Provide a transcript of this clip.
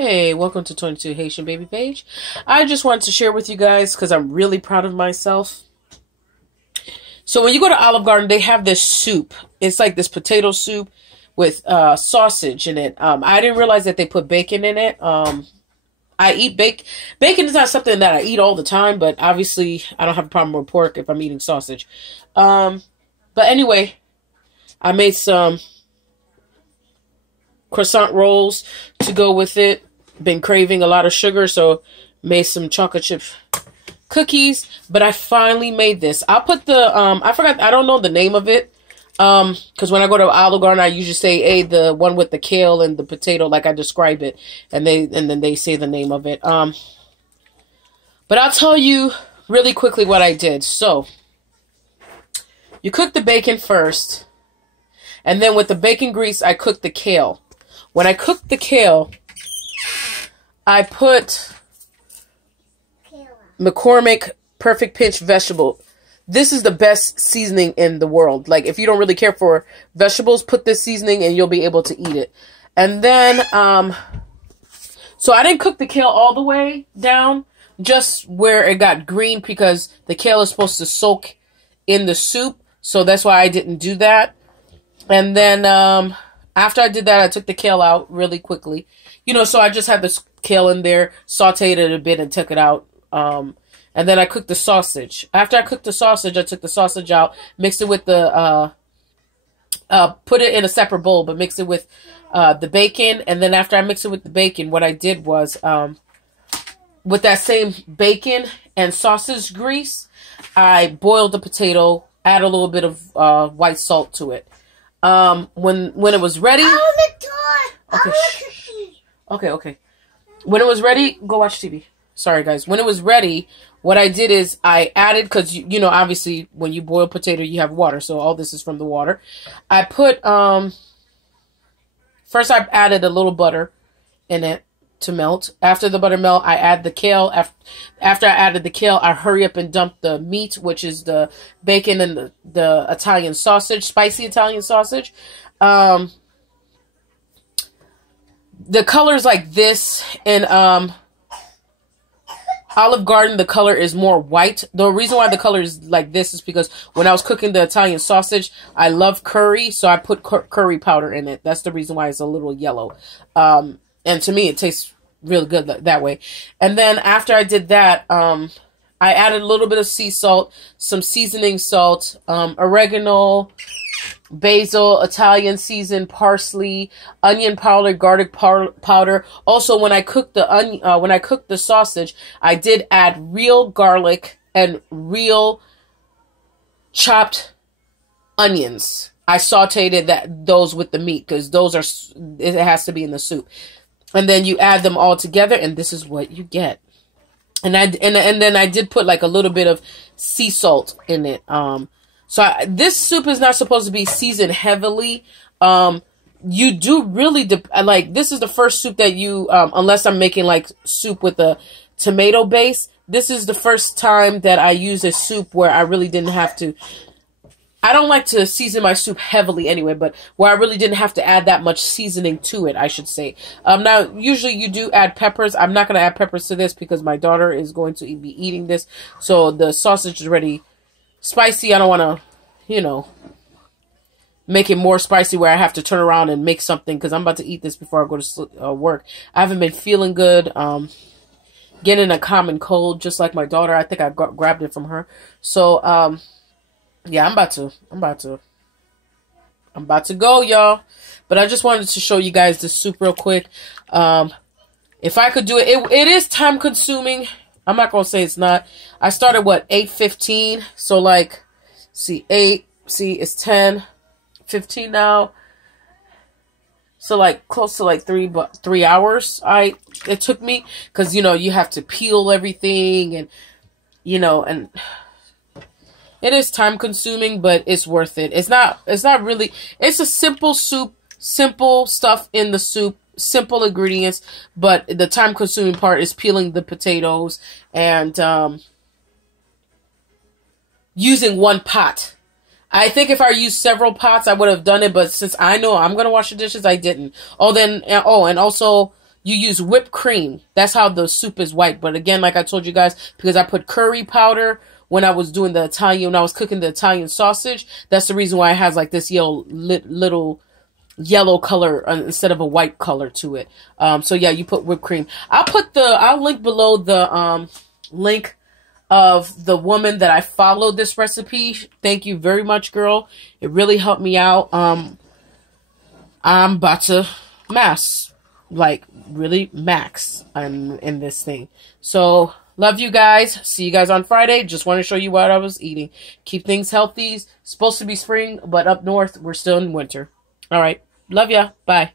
Hey, welcome to 22 Haitian Baby Page. I just wanted to share with you guys because I'm really proud of myself. So when you go to Olive Garden, they have this soup. It's like this potato soup with sausage in it. I didn't realize that they put bacon in it. I eat bacon. Bacon is not something that I eat all the time, but obviously I don't have a problem with pork if I'm eating sausage. But anyway, I made some croissant rolls to go with it. Been craving a lot of sugar, so made some chocolate chip cookies. But I finally made this. I'll put the I don't know the name of it. Because when I go to Olive Garden, I usually say, hey, the one with the kale and the potato, like I describe it, and then they say the name of it. But I'll tell you really quickly what I did. So you cook the bacon first, and then with the bacon grease, I cooked the kale. When I cooked the kale, I put McCormick Perfect Pinch vegetable. This is the best seasoning in the world. Like, if you don't really care for vegetables, put this seasoning and you'll be able to eat it. And then, so I didn't cook the kale all the way down, just where it got green, because the kale is supposed to soak in the soup. So that's why I didn't do that. And then, after I did that, I took the kale out really quickly. You know, so I just had this kale in there, sauteed it a bit and took it out. And then I cooked the sausage. After I cooked the sausage, I took the sausage out, mixed it with the, put it in a separate bowl, but mixed it with the bacon. And then after I mixed it with the bacon, what I did was, with that same bacon and sausage grease, I boiled the potato, add a little bit of white salt to it. When it was ready... Okay. When it was ready, go watch TV. Sorry, guys. When it was ready, what I did is I added, because, you know, obviously, when you boil potato, you have water. So all this is from the water. I put, first I added a little butter in it to melt. After the butter melt, I add the kale. After I added the kale, I hurry up and dump the meat, which is the bacon and the Italian sausage, spicy Italian sausage. The color's like this, and Olive Garden, the color is more white. The reason why the color is like this is because when I was cooking the Italian sausage, I love curry, so I put curry powder in it. That's the reason why it's a little yellow. And to me, it tastes really good that way. And then after I did that, I added a little bit of sea salt, some seasoning salt, oregano, basil, Italian seasoned parsley, onion powder, garlic powder. Also, when I cooked the sausage, I did add real garlic and real chopped onions. I sauteed those with the meat, because it has to be in the soup. And then you add them all together, and this is what you get. And then I did put like a little bit of sea salt in it. This soup is not supposed to be seasoned heavily. You do really, this is the first soup that you, unless I'm making like soup with a tomato base, this is the first time that I use a soup where I really didn't have to, I don't like to season my soup heavily anyway, but where I really didn't have to add that much seasoning to it, I should say. Now, usually you do add peppers. I'm not going to add peppers to this because my daughter is going to be eating this. So the sausage is already spicy. I don't want to, you know, make it more spicy where I have to turn around and make something, because I'm about to eat this before I go to work. I haven't been feeling good. Getting a common cold, just like my daughter. I think I grabbed it from her. So, yeah, I'm about to go, y'all. But I just wanted to show you guys the soup real quick. If I could do it, it is time consuming. I'm not going to say it's not. I started, 8:15. So, like, see, 8, see, it's 10:15 now. So, like, close to, like, 3 hours it took me. Because, you know, you have to peel everything and, you know, and it is time consuming, but it's worth it. It's not really, it's a simple soup, simple stuff in the soup, simple ingredients, but the time consuming part is peeling the potatoes and using one pot. I think if I used several pots, I would have done it, but since I know I'm going to wash the dishes, I didn't. And also you use whipped cream. That's how the soup is white. But again, like I told you guys, because I put curry powder when I was doing the Italian, when I was cooking the Italian sausage, that's the reason why it has like this little yellow color instead of a white color to it. So yeah, you put whipped cream. I'll link below the link of the woman that I followed this recipe. Thank you very much, girl. It really helped me out. I'm about to like really max in this thing. So love you guys. See you guys on Friday. Just want to show you what I was eating. Keep things healthy. It's supposed to be spring, but up north we're still in winter. All right. Love ya. Bye.